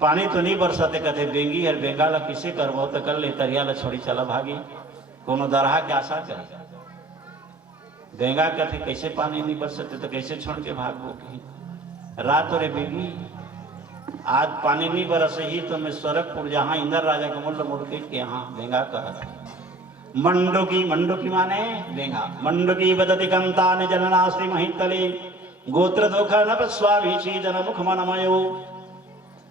पानी तो नहीं बरसाते कहते बेंगी और बेंगा ला किसे करबो तो कर ले तरिया ला छोड़ी चला भागी कोनो दरहा के आशा करे बेंगा कहते कैसे पानी नहीं बरसते तो कैसे छोड़ के भागो रात रे बेंगी आज पानी नहीं बरसे ही तो मैं सरकपुर जहाँ इंदर राजा के मुल्ल मुड़के के यहाँ बेंगा कहा मंडुकी माने बेंगा मंडुकी बदति कंतान जननाश्री महितले गोत्र दोख नप स्वामी शीदन मुख मनमयो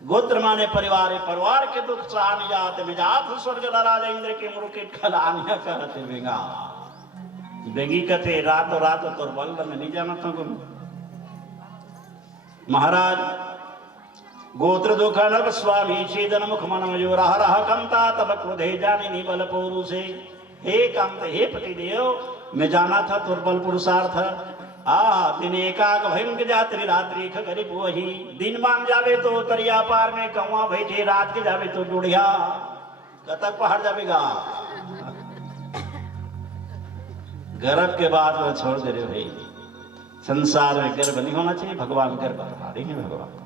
गोत्र माने परिवार के दुख सहन जात में जात स्वर्ग राजा इंद्र के मुरुके खलानिया कहते बेंगा बेंगी कहते रात तोर बल में नहीं जाना तो महाराज गोत्र दुख नप स्वामी शीदन मुख मनमयो रह रह कंता तब क्रोधे जानी बल पुरु से हे कांत हे पतिदेव मैं जाना था तोर बल पुरुषार्थ दिन एकाक भयंक जात्री रात्रि खरी वही दिन मान जावे तो तरिया पार में कौआ बैठे रात के जावे तो जुड़िया कतक पहाड़ जावेगा गर्भ के बाद वो छोड़ दे रहे भाई संसार में गर्भ नहीं होना चाहिए भगवान गर्भ बता देंगे भगवान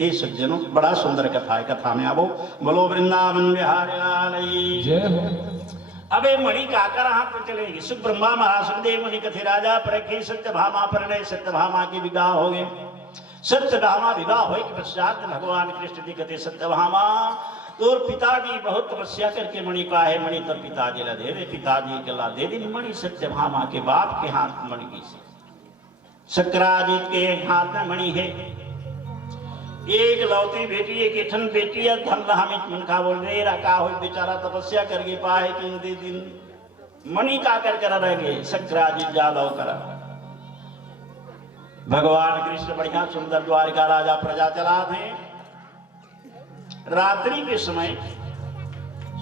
हे सज्जनों बड़ा सुंदर कथा है कथा में आवो बोलो वृंदावन बिहारी जय हो अबे मणि काकर हाथ पर चलेगी सुब्रह्मा महाराज सुखदेव मुनि कथे राजा पर सत्यभामा परिणय सत्यभामा की विवाह हो गए सत्यभामा विवाह हो के पश्चात भगवान कृष्ण जी कथे सत्यभामा तोर पिताजी बहुत तपस्या करके मणि पाए मणि तो पिताजी ला दे पिताजी के ला दे दी मणि सत्यभामा के बाप के हाथ मणि की शक्राजीत के हाथ में मणि है एक लौती बेटी एक इठन बेटी है धन हमित मन का बोल रहे रखा हो बेचारा तपस्या करके पाए तीन दिन मणि का कर रह गए शक्राजी जादव करा भगवान कृष्ण बढ़िया सुंदर द्वारिका राजा प्रजा चला थे रात्रि के समय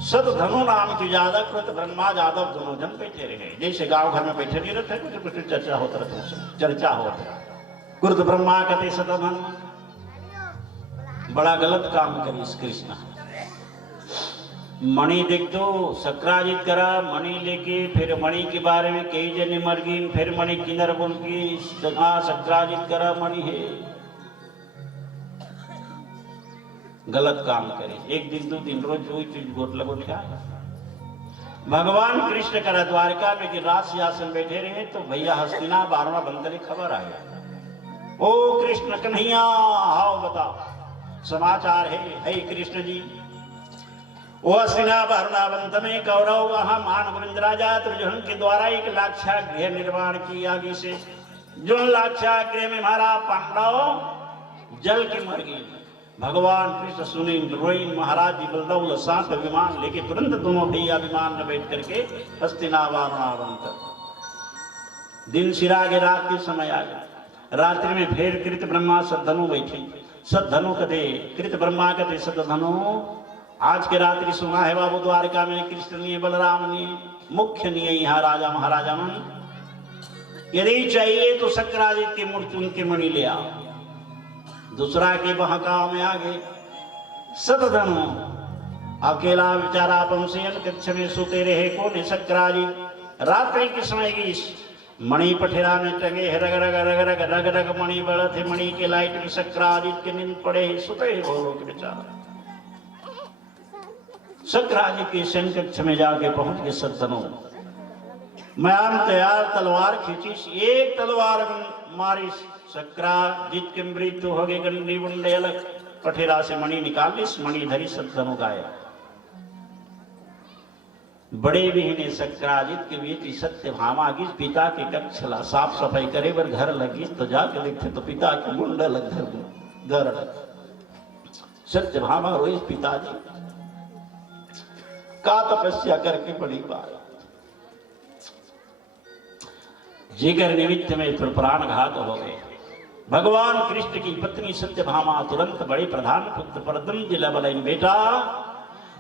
सत धनु नाम की ज्यादा कृत ब्रह्मा जादव दोनों जन बैठे रहे जैसे गांव घर में बैठे नहीं रहते कुछ चर्चा होता रहता चर्चा होता कृत ब्रह्मा कहते सत धनु बड़ा गलत काम करी इस कृष्ण मणि देख दो शक्राजित करा मणि लेके फिर मणि के बारे में कई जने मर गई फिर मणि किन्नर बोल की शक्राजित करा मणि है गलत काम करे एक दिन दो दिन रोज वही चीज गोट लगो क्या भगवान कृष्ण करा द्वारका में कि राज सिंहासन बैठे रहे तो भैया हस्तिना 12वां बंदर खबर आ गया ओ कृष्ण कन्हैया आओ बताओ समाचार है कृष्ण जी वो हस्तिना वरुणावंत में कौरव वहां मानव राजा दुर्योधन के द्वारा एक लाक्षा गृह निर्माण किया आगे से जो लाक्षा गृह में हमारा पांडव जल के मर गए भगवान कृष्ण सुनी रोइन महाराज जी बलदौल सात विमान लेके तुरंत दोनों भैया विमान में बैठ करके हस्तिना वरुणावंत दिन सिरा के रात के समय आ गया रात्रि में फिर कृत ब्रह्मा सद्धनु बैठे सद्धनु कथे कृत ब्रह्मा कथे सद्धनु आज के रात्रि सुना है बाबू द्वारका में कृष्ण ने बलराम ने मुख्य नहीं यहाँ राजा महाराजा मन यदि चाहिए तो शक्राजित की मूर्ति उनके मणि ले आओ दूसरा के बहकाव में आ गए सद्धनु अकेला बेचारा पंचयन कक्ष में सोते रहे कौन शक्राजित रात्रि के समय की मणि पठेरा में टंगे रग रग रग रग रग रग मणि बढ़त है मणि के लाइट में शक्राजित के नींद पड़े सुते बोलो के बेचारा शक्राजित के शन कक्ष में जाके पहुंच के सद्धनु मैं तैयार तलवार खींची एक तलवार मारी शक्राजित की मृत्यु हो गई गंडी बुंडे अलग पठेरा से मणि निकाल ली मणि धरी सद्धनु गाया बड़े बहने शक्राजित के बेटी सत्यभामा की पिता के कक्ष ला साफ सफाई करे बर घर लगी तो जाके देखते तो पिता के मुंडा लग घर सत्यभामा रोई पिताजी का तपस्या करके बड़ी बात जिगर निमित्त में फिर प्राण घात हो गए भगवान कृष्ण की पत्नी सत्यभामा तुरंत बड़े प्रधान पुत्र परदम जिला बलैन बेटा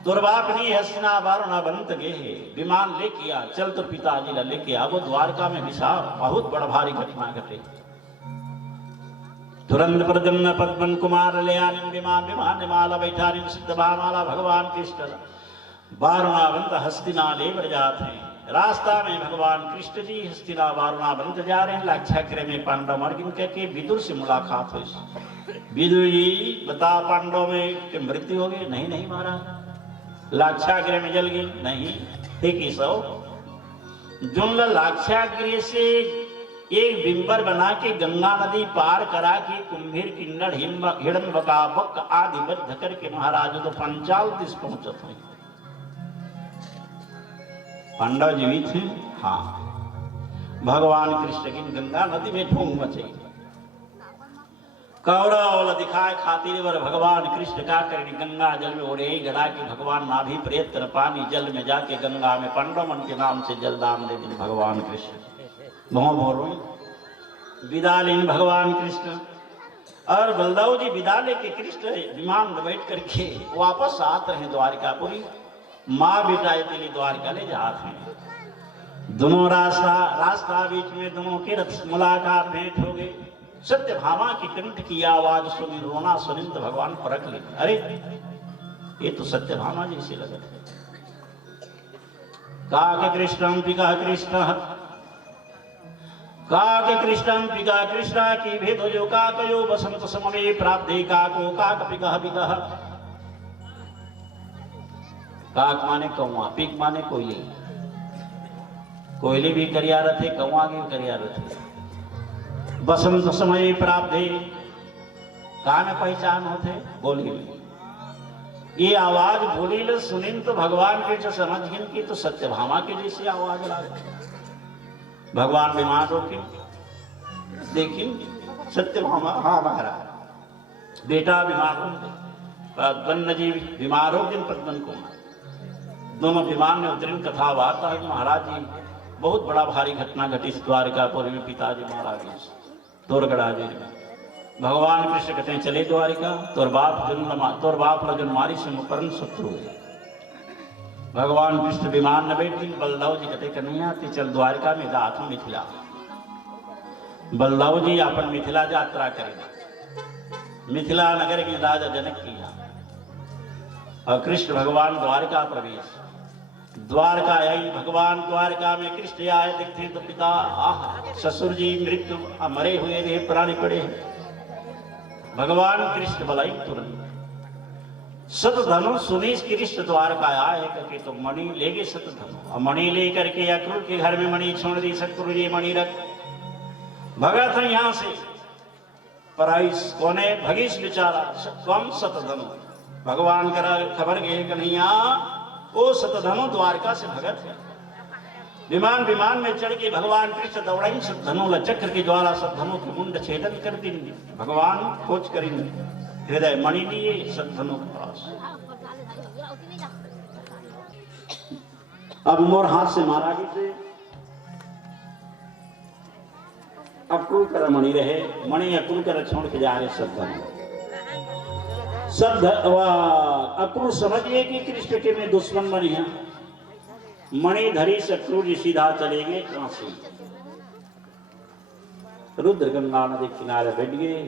दुर्बाप नहीं हस्तिना वरुणावंत गए विमान लेके आ चल तो पिताजी ला लेके आ वो द्वारका में विशाल बहुत बड़ा भारी घटना घटे तुरंत प्रद्युम्न पद्मन कुमार ले आने विमान माला बैठा सिद्धभामाला भगवान कृष्ण वरुणावंत हस्तिना ले बढ़ जाते रास्ता में भगवान कृष्ण जी हस्तिनापुर वारुणा बंद जा रहे हैं। लाक्षागृह में पांडव मर गए के विदुर से मुलाकात हुई। विदुर जी बता पांडव में के मृत्यु हो गई? नहीं नहीं महाराज। लाक्षागृह में जल गई? नहीं। ठीक ही सौ जुन लाक्षागृह से एक बिंबर बना के गंगा नदी पार करा के कुंभीर किन्नर हिड़म्बका बक आदि बद्ध करके महाराज तो पंचाल दिश पहुंचत हुई। पांडव जीवित हैं? हाँ। भगवान कृष्ण की गंगा नदी में ढूंढ मची। कौरव दिखाए खातिर वर भगवान कृष्ण का करें गंगा जल में ओढ़े गड़ा के भगवान नाभि प्रयत्न पानी जल में जाके गंगा में पांडवन के नाम से जलदान दे दिन भगवान कृष्ण भोरो विदा लेन भगवान कृष्ण। और बलदाऊ जी विदा लेके कृष्ण विमान में बैठ करके वापस आते हैं द्वारिकापुरी। माँ बेटा तेरी द्वारका ले जाते हैं। दोनों रास्ता बीच में दोनों के रथ मुलाकात भेंट हो गई। सत्यभामा की कंठ की आवाज सुनी रोना सुनिंद भगवान परख ले। अरे ये तो सत्यभामा जैसे लगे। काक कृष्णम पिका कृष्ण काक कृष्णम पिका कृष्ण की भेद जो काकयो बसंत समवे प्राप्ते काको काक पिका पिका। काक माने कौआ, पिक माने कोयली। कोयली भी करियारत है, कौआ भी करियारत है। बसंत समय प्राप्त है का में पहचान होते बोली। ये आवाज बोली ले सुनिन तो भगवान के समझ गिन की तो सत्यभामा के जैसी आवाज लागे। भगवान बीमार होके देखिए सत्यभामा हाँ महाराज बेटा बीमार हो वन्य जी बीमार हो दिन पद्मन को दोनों विमान में उतरीन कथा वार्ता है। महाराज जी बहुत बड़ा भारी घटना घटी द्वारिकापुर में। पिताजी महाराज तोरगढ़ा जी भगवान कृष्ण कहते हैं चले द्वारिका तोर बाप लजन मारी से मुकरण शत्रु है। भगवान कृष्ण विमान में बैठ गई। बलदाऊ जी कहते कन्हैया ते चल द्वारिका में जात मिथिला। बलदाऊ जी अपन मिथिला यात्रा करेंगे। मिथिला नगर के राजा जनक की और कृष्ण भगवान द्वारका प्रवेश। द्वारका आई भगवान द्वारका में कृष्ण आए देखते तो पिता आह ससुर जी मृत्यु मरे हुए रहे प्राणी पड़े हैं। भगवान कृष्ण बलाई तुरंत सतधनु सुनी कृष्ण द्वारका आए करके तो मणि ले गए सतधनु और मणि ले करके अक्रूर के घर में मणि छोड़ दी। सतगुरु जी मणि रख भगत है यहां से पराइस कोने भगीश बेचारा कम सतधनु। भगवान करा खबर गए कन्हैया वो सतधनु द्वारका से भगत है। विमान में चढ़ के भगवान कृष्ण दौड़ाई सतधनु चक्र के द्वारा सतधनु के मुंड छेदन कर दी। भगवान खोज करेंगे हृदय मणि लिए सतधनु के पास। अब मोर हाथ से मारा गई अक्रूर कर मणि रहे मणि अक्रूर कर छोड़ के जा रहे सतधनु। अक्रूर समझिए कि कृष्ण के में दुश्मन मणि है। मणि धरी से अक्रूर जी सीधा चले गए काशी। रुद्र गंगा नदी किनारे बैठ गए।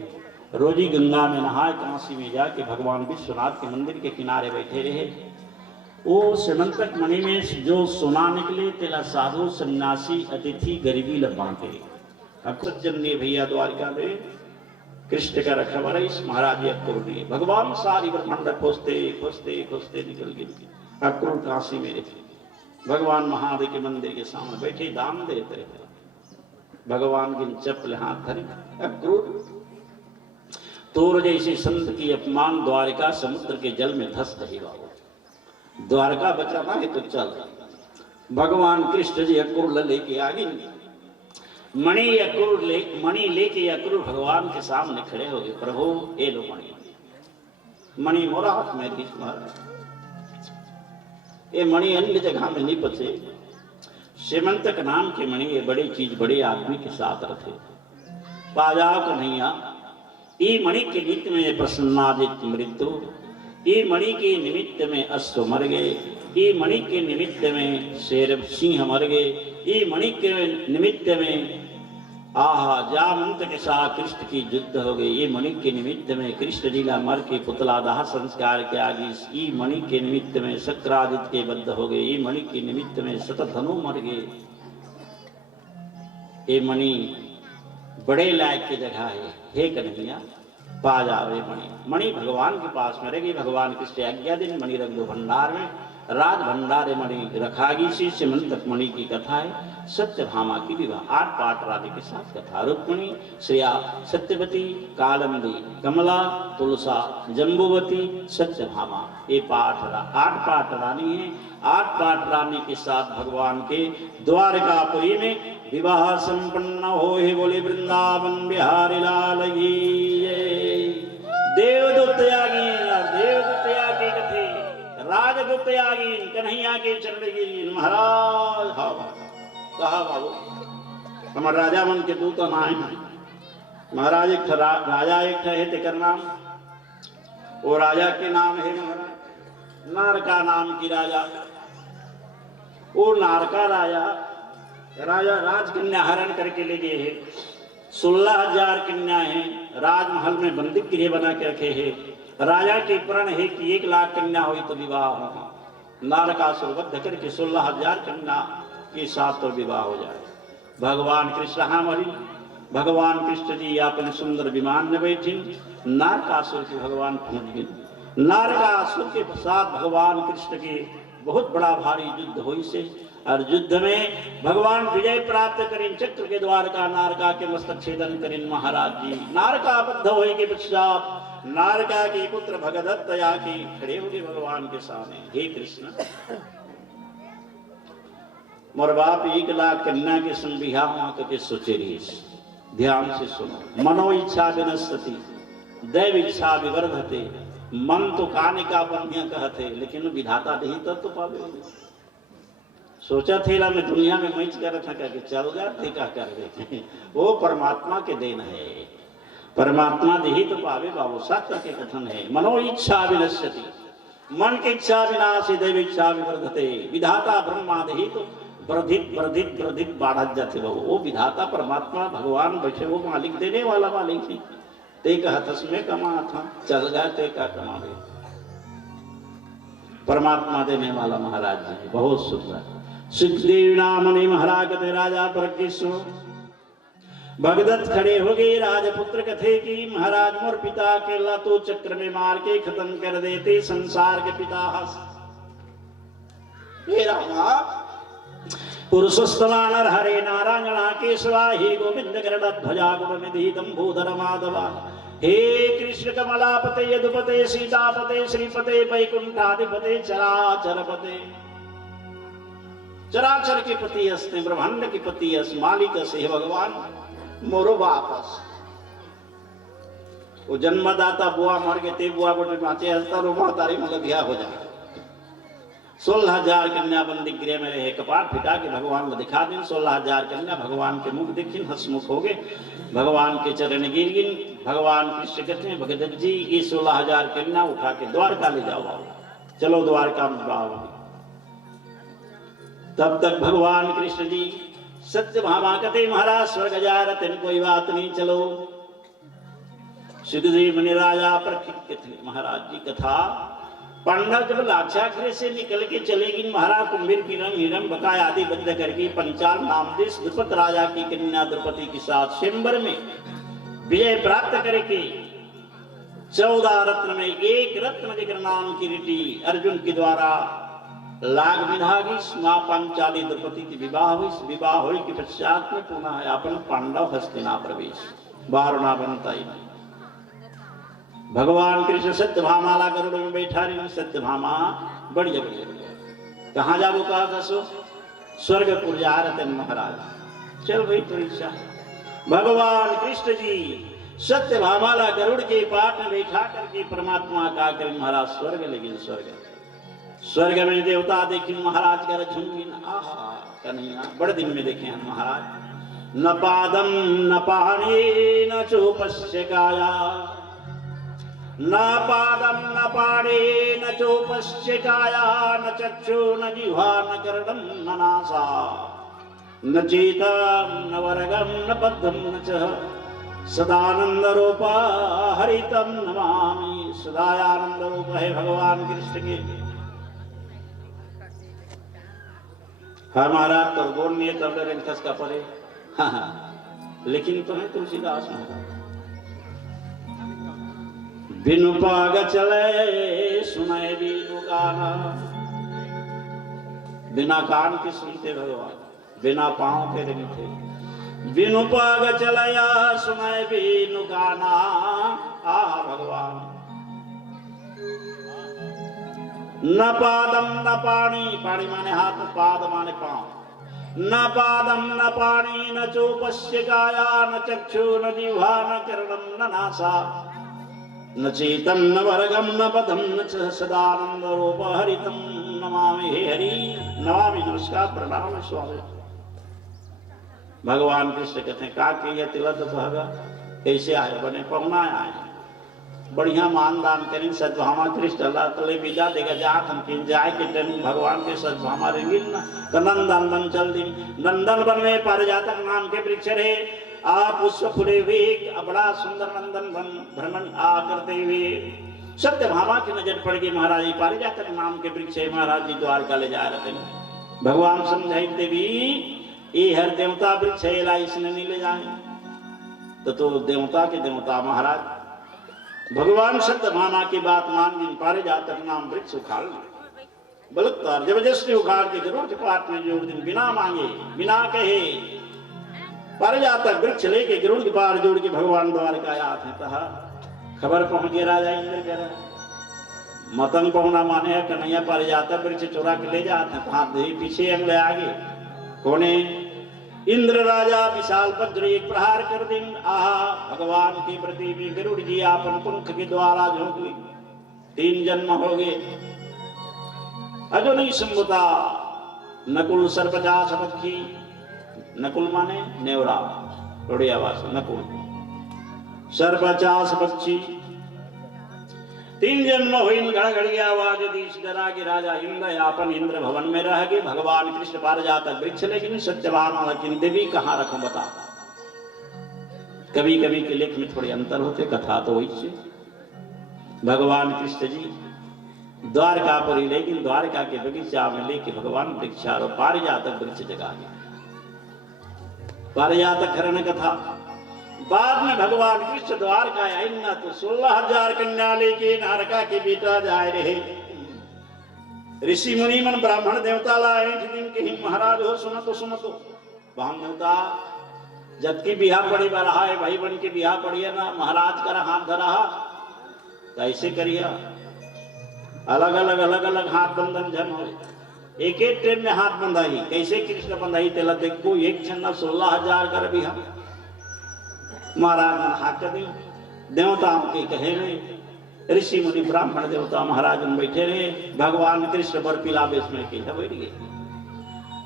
रोजी गंगा में नहाए काशी में जाके भगवान विश्वनाथ के मंदिर के किनारे बैठे रहे। वो समंतक मणि में जो सोना निकले तेला साधु सन्यासी अतिथि गरीबी ल बांटे। सज्जन ने भैया द्वारिका में कृष्ण का रखा बड़ा इस महाराज अक्रूर दिए। भगवान सारी ब्रह्मांड खोजते खोजते खोजते निकल गए। अक्रूर काशी में रहे। भगवान महादेव के मंदिर के सामने बैठे दाम देते रहे। भगवान की चप्पल हाथ धरे अक्रूर तोर जैसे संत की अपमान द्वारिका समुद्र के जल में धस रही बाबू। द्वारका बचाना है तो चल। भगवान कृष्ण जी अक्रूर लेके आ गए। मणि लेके अक्रूर भगवान के सामने खड़े हो गए। प्रभु ये लो मणि मोरा हाथ में थी महाराज। ये मणि अन्य जगह में नहीं बचे। श्रीमंतक नाम के मणि ये बड़ी चीज बड़े आदमी के साथ रखे। बाजा कन्हैया ये मणि के निमित्त में प्रसन्नादित्य मृत्यु। ये मणि के निमित्त में अश्व मर गए। ये मणि के निमित्त में शेर सिंह मर गए। ये मणि के निमित्त में आहा जामंत के साथ कृष्ण की युद्ध हो गई। ये मणि के निमित्त में कृष्ण लीला मर के पुतला दाह संस्कार के आगे ये मणि के निमित्त में शक्रादित्य के बद्ध हो गए। ये मणि के निमित्त में शतधनु मर गए। ये मणि बड़े लायक की जगह है। हे कन्हैया पा जावे मणि। मणि भगवान के पास में रहेगी। भगवान कृष्ण आज्ञा दिन मणि रख दो भंडार में। राज भंडारे मणि रखागी। शीर्ष मन तक मणि की कथा है। सत्यभामा की विवाह 8 पाठ राधे के साथ कथा। रुक्मिणी, श्रेया, सत्यवती, कालंदी, कमला, तुलसा, जम्बुवती, सत्यभामा। ये 8 पाठ रानी है। 8 पाठ रानी के साथ भगवान के द्वारकापुरी में विवाह संपन्न हो। हे बोले वृंदावन बिहारी लाल की देवदूत यागी देवदूत यागी कथे राजदूत यागी कन्हैया के चरण गिरी महाराज। हाँ कहा बाबू हमारे राजा मन के दूत ना है महाराज। एक राजा एक है तेकर नाम। वो राजा के नाम है महाराज नारका नाम की राजा। वो नारका राजा राजकन्या हरण करके ले गए है। 16,000 कन्या है। राजमहल में बंदी गृह बना के रखे है। राजा के प्रण है कि 1 लाख कन्या हुई तो विवाह होगा। नारकासुर वध करके 16,000 कन्या के साथ तो विवाह हो जाए। भगवान कृष्ण हमारी भगवान कृष्ण जी अपने सुंदर विमान में बैठे। नारकासुर के भगवान पहुंच गए। नारकासुर के साथ भगवान कृष्ण के बहुत बड़ा भारी युद्ध हुई से। और युद्ध में भगवान विजय प्राप्त करें। चक्र के द्वार का नारका के मस्तक छेदन करें महाराज जी। नारका बद्ध होए के पश्चात नारका के पुत्र भगदत्त आके खड़े हो गए भगवान के सामने। हे कृष्ण मोर बाप 1 लाख कन्या के संग बिहार करके सोचे रही। ध्यान से सुनो। मनो इच्छा विनश्यति दैव इच्छा विवर्धते। मन तो काने का बंधिया कहते लेकिन विधाता नहीं तो पावे। सोचा थे ला मैं दुनिया में मैच कर था कि चल गए क्या कर दे। वो परमात्मा के देन है। परमात्मा दे तो पावे बाबू शास्त्र के कथन है। मनो इच्छा विनश्यति मन की इच्छा विनाश दैव इच्छा विवर्धते। विधाता ब्रह्मा दे तो वर्धित वर्धित वर्धित बढ़त जाते बाबू। वो विधाता परमात्मा भगवान बैठे वो मालिक देने वाला मालिक थी। ते का हथस में कमा था चल गए ते का कमावे। परमात्मा देने वाला महाराज जी बहुत सुंदर। सुखदेव नामनी महाराज कथे राजा पर भगदत्त खड़े हो गए। राजपुत्र कथे की महाराज मोर पिता के लातो चक्र में मार के खत्म कर देते संसार के पिता। हे रामा पुरुषोत्तमान हरे नारायणा केशवा हे गोविंद गरुड़ध्वजा गुणनिधि दंभोदर माधवा। हे कृष्ण कमलापते यदुपते सीतापते श्रीपते वैकुंठाधिपते चराचरपते। चराचर के पति अस्ते ब्रह्मांड के पति अस मालिक से भगवान मोरो वापस। वो जन्मदाता बुआ मर गए ते बुआ को नाचे हंसता रो तारी मतलब ब्याह हो जाए। 16,000 कन्या बंदी गृह में रहे। कपाट फिटा के भगवान को दिखा दिन। 16,000 कन्या भगवान के मुख देखिन हंसमुख हो गए। भगवान के चरण गिर गिन। भगवान कृष्ण कहते हैं भगदत्त जी ये 16,000 कन्या उठा के द्वारका ले जाओ। चलो द्वारका में जाओ। तब तक भगवान कृष्ण जी सत्यभामा कहते महाराज स्वर्ग जा रहे कोई बात नहीं चलो। सुखदेव मुनि राजा पर महाराज जी कथा पांडव जब लाक्षागृह से निकल के चलेगी महाराज कुंभीर किरण हिरम बकाय आदि बद्ध करके पंचाल नामदेश द्रुपद राजा की कन्या द्रौपदी के साथ स्वयंवर में विजय प्राप्त करके 14 रत्न में एक रत्न जिक्र नाम की रीति अर्जुन के द्वारा लाग विधागी मां पांचाली द्रौपदी की विवाह हुई। विवाह हुई के पश्चात में पुनः अपन पांडव हस्तिना प्रवेश बारना बनता ही नहीं। भगवान कृष्ण सत्यभामा ला गरुड़ में बैठा रही। सत्यभामा बढ़िया बढ़िया कहाँ जाबो कहा था सो स्वर्गपुर जा रहे महाराज। चल भाई तो इच्छा भगवान कृष्ण जी सत्यभामा ला गरुड़ के पाट में बैठा करके परमात्मा का कर महाराज स्वर्ग लेकिन स्वर्ग में देवता देखी महाराज कर झुमगिन। आहा कन्हैया बड़े दिन में देखे हैं महाराज। न पादम न पाणी न चोपस्य काया न पादम न पाणे न चोपस्य काया न चक्षु न जिह्वा न कर्णम न नासा न चेतं न वरगं न बद्धं न च सदानंद रूपा हरितम नमामि। सदानंद रूप है भगवान कृष्ण के। हमारा तो बोल नहीं तब रंकस का परे। हाँ, लेकिन तुम्हें तुलसीदास महाराज बिनु पाग चले सुनाए बिनु गाना। बिना कान के सुनते भगवान, बिना पांव के रेंगते। बिनु पाग चलया सुनाए बिनु गाना। आ भगवान न पादम न पाणी, पाणी माने हाथ, पाद माने पांव। न पादम न पाणी न चोपस्य काया न चक्षु न जिह्वा न कर्णम न नासा न चेतन न वर्गम न पदम न च सदानंद रूप हरितम नमामि। हे हरि नमामि, नमस्कार प्रणाम स्वामी। भगवान कृष्ण कहते हैं का के ये तिलक भागा कैसे आए बने पहुना आए बढ़िया मान दान करें सद्भावना कृष्ण अल्लाह तले विदा देगा जात हम किन जाए के दिन भगवान के सद्भावना रेंगे ना तो नंदन बन चल दिन नंदन बन में पारिजातक नाम के वृक्ष रहे आप पुष्प फुले हुए बड़ा सुंदर नंदन बन भ्रमण आ करते हुए सत्यभामा की नजर पड़ गई। महाराज जी पारिजातक नाम के वृक्ष है, महाराज जी द्वारका ले जा रहे थे। भगवान समझाई देवी ये हर देवता वृक्ष है, इसने नहीं ले जाए तो देवता के देवता महाराज भगवान सत्यभामा की बात मान ली। पारिजातक नाम वृक्ष उखाड़ बलात्कार जबरदस्ती उखाड़ के जरूर के पाठ में जोड़ दिन बिना मांगे बिना कहे पारिजातक वृक्ष लेके गरुड़ के पार जोड़ के भगवान द्वारका आते हैं। कहा खबर पहुंच गया राजा इंद्र कह रहा मतंग पहुना माने है कन्हैया पारिजातक वृक्ष चुरा के ले जाते हैं। हाथ दे पीछे अगले आगे कोने इंद्र राजा विशाल वज्र एक प्रहार कर दिन। आहा भगवान की प्रति में गरुड़ जी आपन पंख के द्वारा झोंक ली। 3 जन्म हो गए अजो नहीं संभुता। नकुल सर्पजास पक्षी, नकुल माने नेवरा थोड़ी आवाज नकुल सर्पचास पक्षी 3 जन्म हुई गड़गड़ी आवाज दीश डरा के राजा इंद्र यापन इंद्र भवन में रह गए। भगवान कृष्ण पारिजातक वृक्ष लेकिन सत्यभामा की देवी कहाँ रखो बता। कभी कभी के लेख में थोड़े अंतर होते कथा तो वही से भगवान कृष्ण जी द्वारका पर ही लेकिन द्वारका के बगीचा में लेके भगवान वृक्षा और पारिजातक वृक्ष जगा गए। पारिजातक हरण कथा बाद में भगवान कृष्ण द्वारका आए ना तो 16,000 कन्या लेके नारका के बेटा जाए रहे। ऋषि मुनि मन ब्राह्मण देवता लाए दिन के ही महाराज हो सुनो तो ब्राह्मण देवता जबकि बिहार पड़ी रहा है भाई बन के बिहार पड़ी है ना महाराज का हाथ धरा कैसे करिए अलग अलग हाथ बंधन जन हो एक ट्रेन में हाथ बंधाई कैसे कृष्ण बंधाई तेला देखो एक क्षण 16,000 कर बिहार महाराज ने हाथ कर दी। देवताओं के कहे में ऋषि मुनि ब्राह्मण देवता महाराज बैठे रहे। भगवान कृष्ण पर पिला बेस में बैठ गए।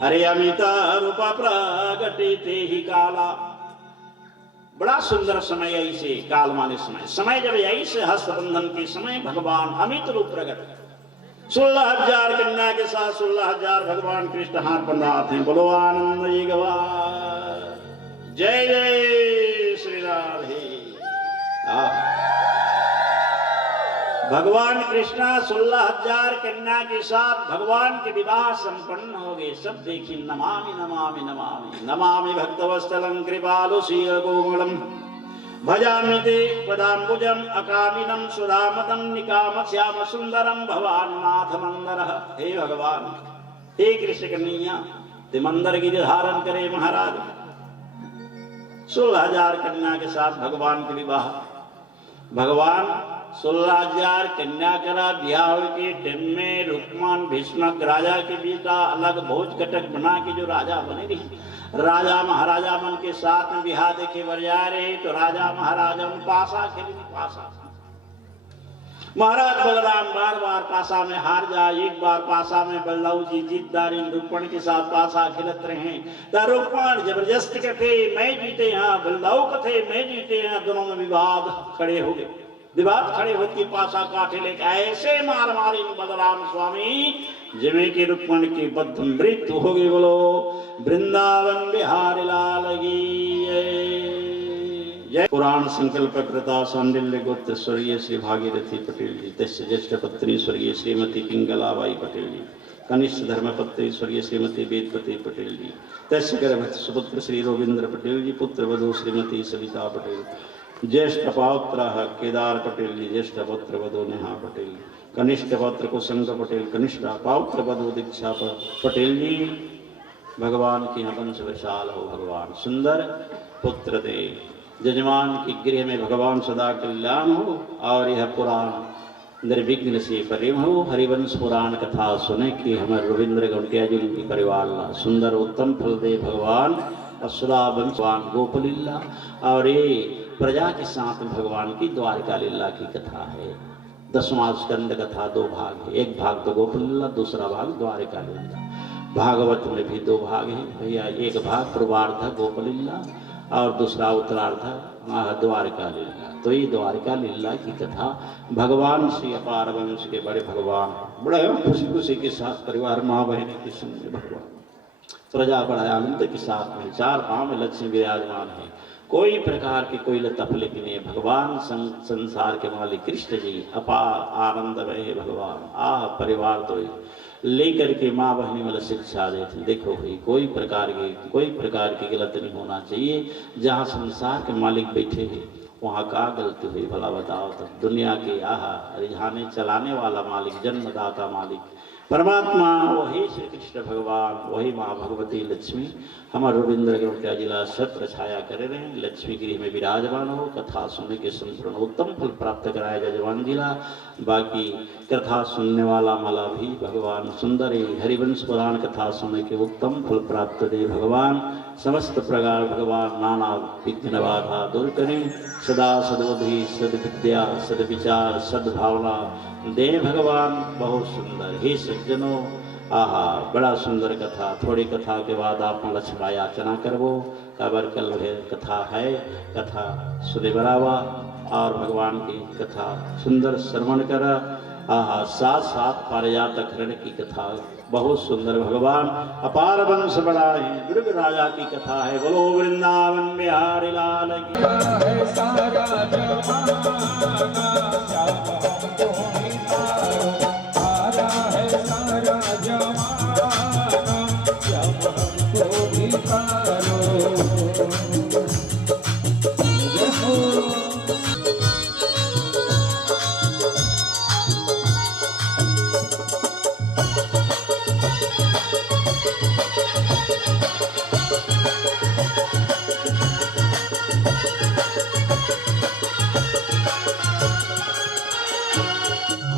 अरे अमिता रूपा प्रगटे ही काला बड़ा सुंदर समय ऐसे काल माने समय जब ऐसे हस्तबंधन के समय भगवान अमित रूप प्रकट 16,000 कन्या के साथ 16,000 भगवान कृष्ण हाथ बंधाते हैं। बोलो आनंद जय जय श्री राधे। भगवान कृष्णा 16,000 कन्या के साथ भगवान के विवाह संपन्न हो गए। सब देखिए नमामि नमामि नमामि नमामि भक्तवत्सलं कृपालु श्रीरघुमूलम भजामि ते पदाम्बुजम अकामिनं सुधामतं निकामश्याम सुंदरम भवानीनाथ मंदरः। हे भगवान हे कृष्ण कन्हैया ते मंदर गिरि धारण करे महाराज। 16,000 कन्या के साथ भगवान के विवाह। भगवान 16,000 कन्या करा ब्याह के टाइम में रुक्मान भीष्मक राजा के बेटा अलग भोज कटक बना के जो राजा बने रही राजा महाराजा मन के साथ में बिहार देखे बर जा रहे तो राजा महाराजा पासा खेली पासा। महाराज बलराम बार बार पासा में हार जाए। एक बार पासा में बलदाऊ जी जीतदारी रुक्मण के साथ पासा खेलत रहे तो रुक्मण जबरदस्त कहते मैं जीते यहाँ बलदाऊ कथे मैं जीते यहाँ दोनों में विवाद खड़े हो गए। दिवात खड़े होती पासा काटे लेके ऐसे मार मारी बलराम स्वामी जिਵੇਂ कि रुक्मण की बद्ध मृत्यु हो गई। बोलो वृंदावन बिहारी लाल की जय। पुराण संकल्प कृता सांडिल्य गोत्र स्वर्गीय श्री भागीरथी पटेल जी, तस्य ज्येष्ठ पत्नी स्वर्गीय श्रीमती पिंगलाबाई पटेल जी, कनिष्ठ धर्मपत्नी स्वर्गीय श्रीमती वेदपति पटेल जी, तस्य गर्भस्थ सुपुत्र श्री रोविंद्र पटेल जी, पुत्र वधू श्रीमती सविता पटेल, ज्येष्ठ पौत्र केदार पटेल जी, ज्येष्ठ पुत्र वधू नेहा पटेल, कनिष्ठ पौत्र कुसंग पटेल, कनिष्ठ पौत्र वधू दीक्षा पटेल जी। भगवान की यहाँ वंश विशाल हो, भगवान सुंदर पुत्र दे, जजमान की गृह में भगवान सदा कल्याण हो और यह पुराण निर्विघ्न से परिम हो। हरिवंश पुराण कथा सुने कि हमारे रविंद्र गौटिया जी की परिवार ला सुंदर उत्तम फल दे भगवान। और सदा भगवान गोपलीला और ये प्रजा के साथ भगवान की द्वारका लीला की कथा है। 10वां स्कंद कथा 2 भाग है, एक भाग तो गोपलीला, दूसरा भाग द्वारका लीला। भागवत में भी 2 भाग हैं भैया, एक भाग पूर्वार्ध गोपलीला और दूसरा उत्तरार्ध द्वारका लीला। तो ये द्वारका लीला की कथा भगवान श्री अपार वंश के बड़े भगवान बड़े खुशी खुशी के साथ परिवार माँ बहन के संग भगवान प्रजा बड़ा आनंद के साथ में 4 पांव में लक्ष्मी विराजमान है। कोई प्रकार की कोई तकलीफ नहीं। भगवान संसार के मालिक कृष्ण जी अपार आनंद में है भगवान। परिवार तो लेकर के माँ बहनी वाला शिक्षा देते। देखो भाई कोई प्रकार की गलत नहीं होना चाहिए। जहाँ संसार के मालिक बैठे हैं वहाँ का गलती हुई भला बताओ। तो दुनिया के रिझाने चलाने वाला मालिक, जन्मदाता मालिक परमात्मा वही श्री कृष्ण भगवान, वही माँ भगवती लक्ष्मी हमारे रविंद्र गौटिया जिला छत्र छाया करे रहे। लक्ष्मी गृह में विराजमान हो, कथा सुनने के संपूर्ण उत्तम फल प्राप्त कराया जजमान जिला। बाकी कथा सुनने वाला मला भी भगवान सुंदर हरिवंश पुराण कथा सुनने के उत्तम फल प्राप्त दे भगवान। समस्त प्रकार भगवान नाना विघ्न बाधा दूर करें। सदा सदबुद्धि सद्विद्या सद्विचार सद्भावना दे भगवान। बहुत सुंदर हे सज्जनों, बड़ा सुंदर कथा। थोड़ी कथा के बाद आप लक्ष्मी याचना करवो। कबर कल कथा है, कथा सुने बरावा और भगवान की कथा सुंदर श्रवण कर। साथ साथ पारिजात हरण की कथा बहुत सुंदर। भगवान अपार वंश बड़ा है, दुर्ग राजा की कथा है। बोलो वृंदावन बिहारी लाल की।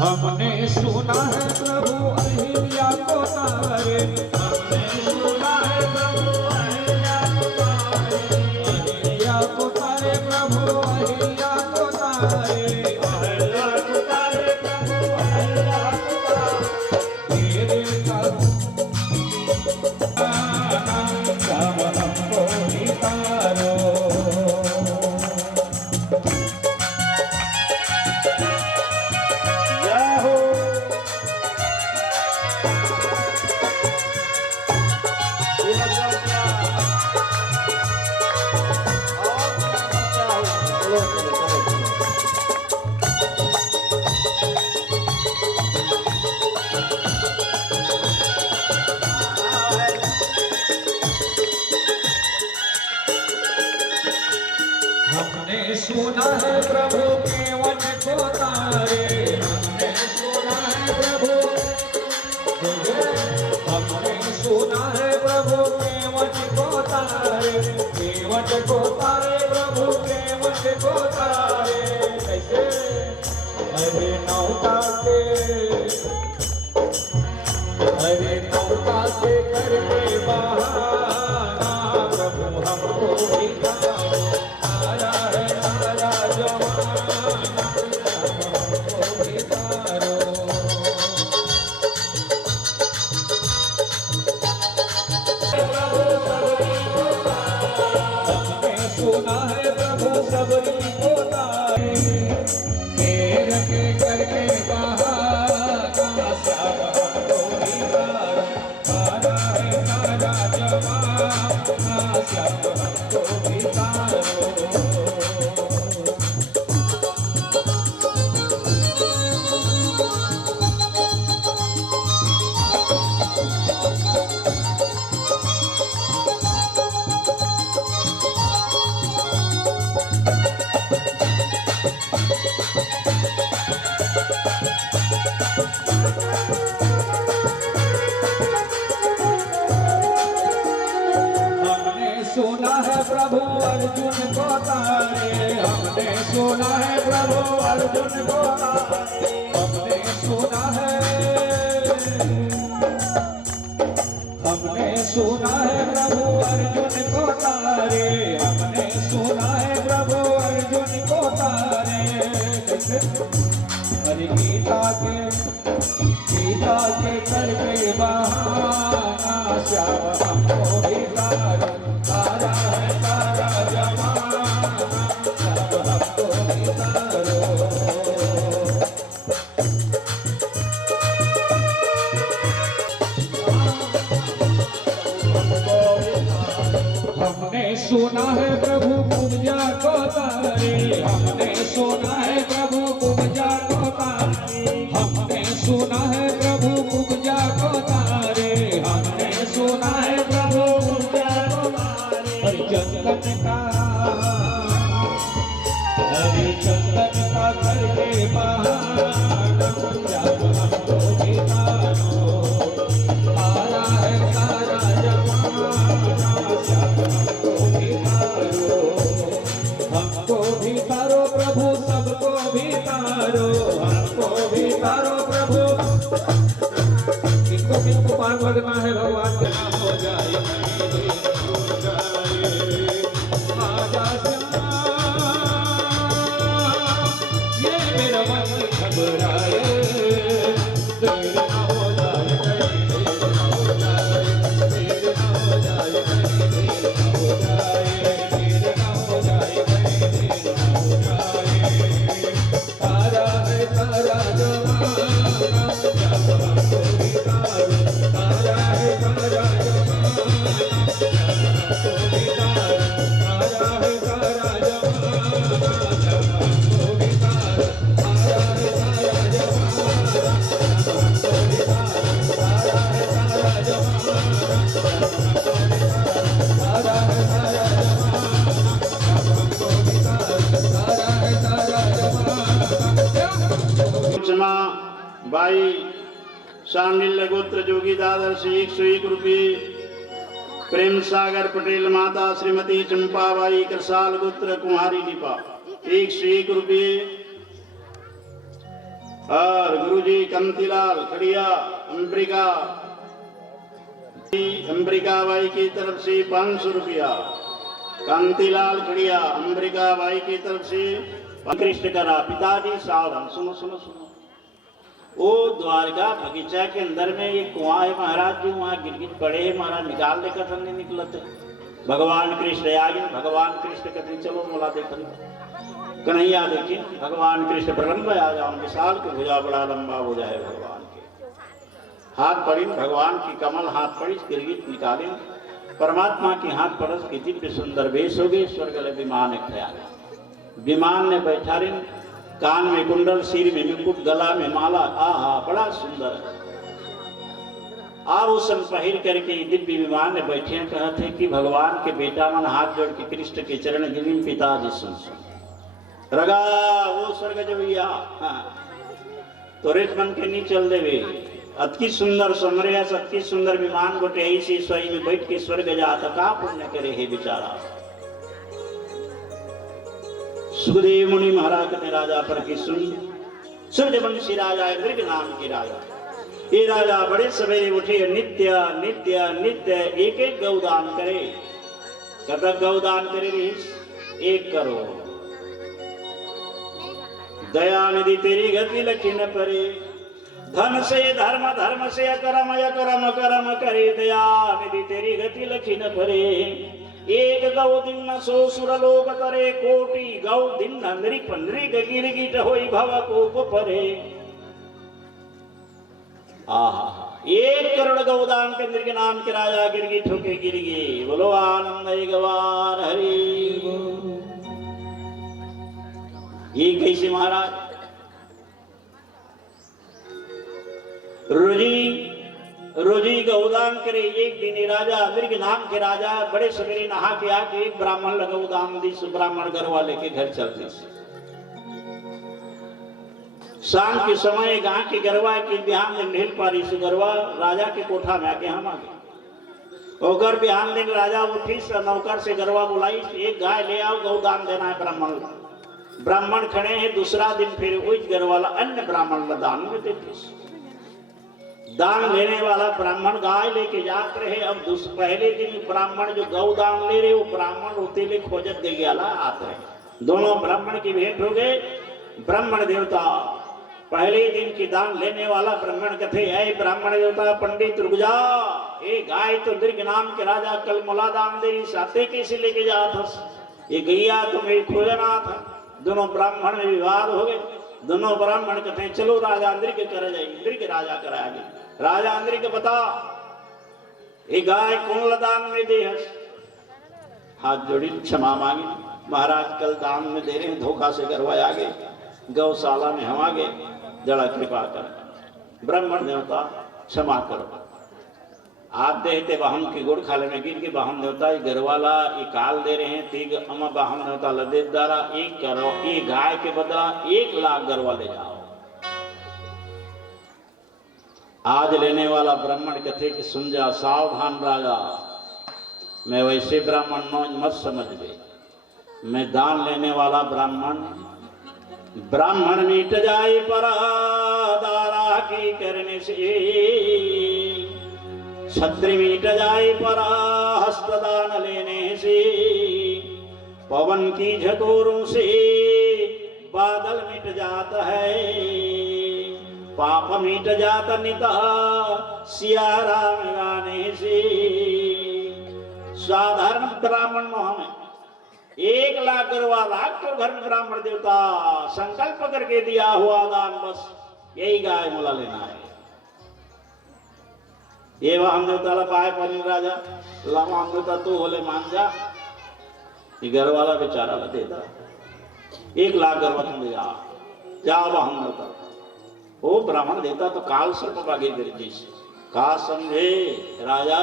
हमने सुना है प्रभु अहिल्या को तारे, हमने सुना है प्रभु अहिल्या को तारे, अहिल्या को तारे प्रभु अहिल्या को तारे, अहिल्या को तारे प्रभु अहिल्या को तारे। तेरे सब हमको नितारो। हमने सुना है प्रभु के वच को तारे, हमने सुना है प्रभु, हमने सुना है प्रभु के वच को तारे, के वच को तारे प्रभु के वच को तारे। कैसे अरे नौका से करके बहाना प्रभु हमको दिखाओ। सुना है प्रभु सबरी को तारे, सुना है प्रभु अर्जुन को तारे हमने सुना है प्रभु अर्जुन को तारे हमने सुना है प्रभु अर्जुन को तारे अरे गीता के करके बहाना श्याम हमको भी तारो तारा है तारा जमाना सब हमको भी तारो हमने सुना है प्रभु पूजा को तारे हमने सुना है प्रभु पूजा को तारे हमने सुना है प्रभु पूजा को तारे हमने सुना है प्रभु पूजा को तारे हरिचंदन का करके बहाना जब हमको भी तारो तारा है तारा जमाना हमको भी तारो प्रभु सबको भी तारो हमको भी तारो प्रभु किनको पान लगना है भगवान के नाम हो जाए हो जाए आजा ये मेरा मन घबराए देर ना हो जाए कहीं देर ना हो जाए देर ना हो जाए कहीं देर ना हो जाए देर ना हो जाए कहीं देर ना हो जाए तारा है तारा जमाना जब हमको भी तारो तारा है तारा जमाना जब हमको भी तारो तारा है तारा जमाना जब हमको भी तारो तारा है तारा जमाना जब हमको भी तारो तारा है तारा जमाना जब हमको भी तारो तारा है तारा जमाना जब हमको भी तारो तारा है तारा जमाना सूचना बाई शांडिल्य गोत्र जोगी दादर से 101 रुपये प्रेम सागर पटेल माता श्रीमती चंपाबाई करसाल गोत्र कुमारी दीपा 101 रुपये और गुरुजी कंतीलाल खड़िया अम्बिका बाई की तरफ से 500 रुपया कांतीलाल खड़िया अम्बिका बाई की तरफ से कृष्ण करा पिताजी सावधान सुनो सुनो सुनो वो द्वारका बगीचा के अंदर में ये कुआं है महाराज जो वहाँ गिरगिट पड़े है महाराज निकाल लेकर हमने निकलते भगवान कृष्ण आगे भगवान कृष्ण कहते चलो मोला देखो कन्हैया देखिए भगवान कृष्ण प्रलंब आ जाओ विशाल के भुजा बड़ा लंबा हो जाए भगवान के हाथ पड़ी भगवान की कमल हाथ पड़ी गिरगिट निकाले परमात्मा की हाथ परस की दिव्य सुंदर वेश हो गए स्वर्ग विमान ख्याल विमान ने बैठा रिन कान में कुंडल सिर में मुकुट गला में माला आहा बड़ा सुंदर आभूषण पहिर करके दिव्य विमान में बैठे कहते कि भगवान के बेटा मन हाथ जोड़ के कृष्ण के चरण गिरिन पिताजी सुन रगा वो स्वर्ग जबैया तो रेत मन के नहीं चल देवे अति सुंदर समरस अति सुंदर विमान गोटे ऐसी सोई में बैठ के स्वर्ग जाता का पुण्य करे हे बेचारा सुखदेव मुनि महाराज ने राजा पर की सुनी सूर्यवंशी राजा मृग नाम के राजा ये राजा बड़े सवेरे उठे नित्य नित्य नित्य एक एक गौदान करे कतक गौदान करे 1 करोड़ दया निधि तेरी गति लखी न परे धन से धर्म धर्म से अकर्म अकर्म कर्म करे दया निधि तेरी गति लखी न परे एक गौ दिन सो सुर लोक तरे कोटि गौ दिन नृप नृग गिरगिट होई भव कोप परे आहा 1 करोड़ गौदान के नृग नाम के राजा गिरगिट होके गिर गए बोलो आनंद गवार हरि ये कैसे महाराज रोजी गौदान करे एक दिन राजा मृग नाम के राजा बड़े सवेरे नहा के आके एक ब्राह्मण लगा उदान दी ब्राह्मण घर वाले के घर चलते शाम के समय गांव के गरवा के बिहान दिन ढेल पारी से गरवा राजा के कोठा में आके हम आ गए और बिहान दिन राजा उठी नौकर से गरवा बुलाई एक गाय ले आओ गौदान देना है ब्राह्मण ब्राह्मण खड़े हैं, दूसरा दिन फिर वही घर वाला अन्य ब्राह्मण में दान में देते। दान लेने वाला ब्राह्मण गाय लेके जात रहे। अब पहले दिन ब्राह्मण जो गौ दान ले रहे वो ब्राह्मण उतेले खोजत दे गया आते रहे। दोनों ब्राह्मण की भेंट हो गए। ब्राह्मण देवता पहले दिन की दान लेने वाला ब्राह्मण कथे, ऐ ब्राह्मण देवता पंडित रुक जा, ये गाय तो दीर्घ नाम के राजा कल मुला दान दे साथे कैसे लेके जात, ये गैया तो मेरी खोजना था। दोनों ब्राह्मण में विवाद हो गए। दोनों ब्राह्मण कहते हैं चलो राजा इंद्र के कर जाए। इंद्र के राजा कराएंगे। राजा इंद्र के बता ये गाय कौन दान में दे हस? हाथ जोड़ी क्षमा मांगी, महाराज कल दान में दे रहे हैं, धोखा से करवाए आगे गौशाला में हम आगे, जरा कृपा कर। ब्राह्मण देवता क्षमा करो, आप देते वाहन की गुड़ खाले में गिर के वाहन देवता ये घरवाला ये काल दे रहे हैं, तीग अमा वाहन देवता लदेत दारा एक करो, ये गाय के बदला 1 लाख घरवा ले जाओ। आज लेने वाला ब्राह्मण कथे कि सुन जा सावधान राजा, मैं वैसे ब्राह्मण न मत समझ गए, मैं दान लेने वाला ब्राह्मण। ब्राह्मण मिट जाए पर दारा की करने से, छत्र मिट जाए पर हस्तदान लेने से, पवन की झकोरों से बादल मिट जाता है, पाप मिट जाता निता सिया राम गाने से। साधारण ब्राह्मण मोह में 1 लाख गरवा लाख तो घर में ब्राह्मण देवता संकल्प करके दिया हुआ दान, बस यही गाय मोला लेना है। ये हम देवता पाए पानी राजा लामा हम देवता तू बोले मान जा, ये घर वाला बेचारा देता 1 लाख गरवा तुम ले जा हम देवता। वो ब्राह्मण देता तो काल सर्प भागे गिरजी से का समझे राजा,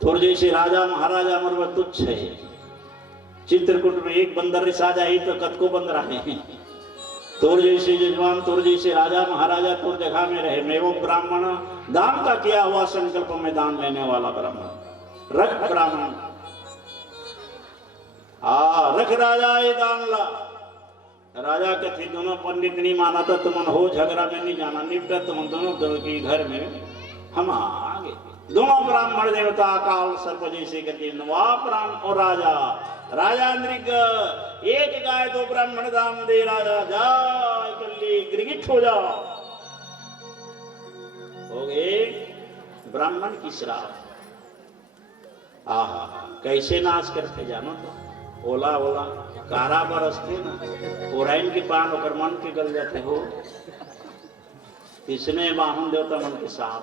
थोड़ जैसे राजा महाराजा मरवा तुच्छ है। चित्रकूट में एक बंदर रिसा जाए तो कद को बंदर आए, तोर जैसे जजमान तोर जैसे राजा महाराजा तोर जगह में रहे। मैं वो ब्राह्मण दान का किया हुआ संकल्प में दान लेने वाला ब्राह्मण रख ब्राह्मण रख राजा ये दान ला। राजा कथे दोनों पंडित नहीं माना था, तुम हो झगड़ा में नहीं जाना, निपटा तुम दोनों की घर में हम आगे। दोनों ब्राह्मण देवता काल सर्प जैसे करके नवाब ब्राह्मण और राजा राजा इंद्रिक 1 गाय 2 ब्राह्मण दान दे राजा जा गिरगिट हो जाओ। हो गए ब्राह्मण की श्राप। आहा कैसे नाश करते जानो तो, ओला ओला कारा बरसते ना ओराइन के पान होकर मन के गल जाते हो। इसने वाहन देवता मन के साथ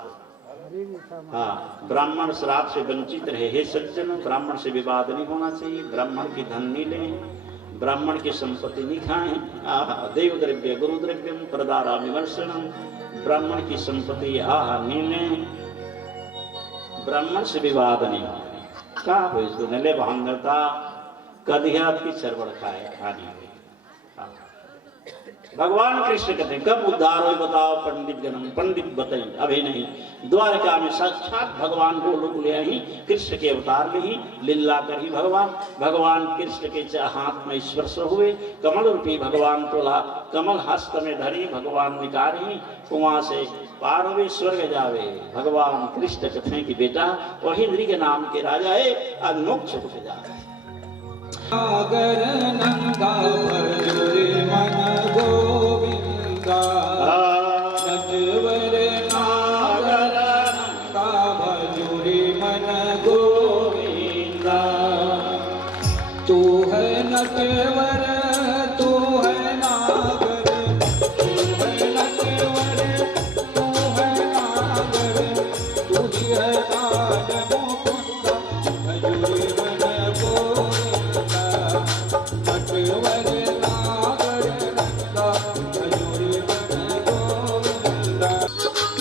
हाँ ब्राह्मण श्राप से वंचित रहे। हे सज्जन ब्राह्मण से विवाद नहीं होना चाहिए, ब्राह्मण की धन नहीं लें, ब्राह्मण की संपत्ति नहीं खाएं। देव द्रव्य गुरु द्रव्यम प्रदारा विमर्शनम, ब्राह्मण की संपत्ति आह नहीं लें, ब्राह्मण से विवाद नहीं हो। कहा हो इसको नले वाहन देवता कदिया की सरवड़ खाए खानी हुई। भगवान कृष्ण कहते हैं कब उद्धार हो बताओ पंडित जन्म, पंडित बताइए अभी नहीं। द्वारका में साक्षात भगवान को लोग ले आई, कृष्ण के अवतार में ही लीला कर ही भगवान कृष्ण के हाथ में स्पर्श हुए। कमल रूपी भगवान तोला कमल हस्त में धरी भगवान निकारी, कुआं से पार हुए स्वर्ग जावे। भगवान कृष्ण कहते हैं कि बेटा वही नृग नाम के राजा है, आज मोक्ष को जाए। नागर नंदा भजोरे मन गोविंदा, नटवर नागर नंदा भजोरे मन गोविंदा। तू है नटवर तू है नागर, तू है नटवर तू है नागर, तू ही है काल मुख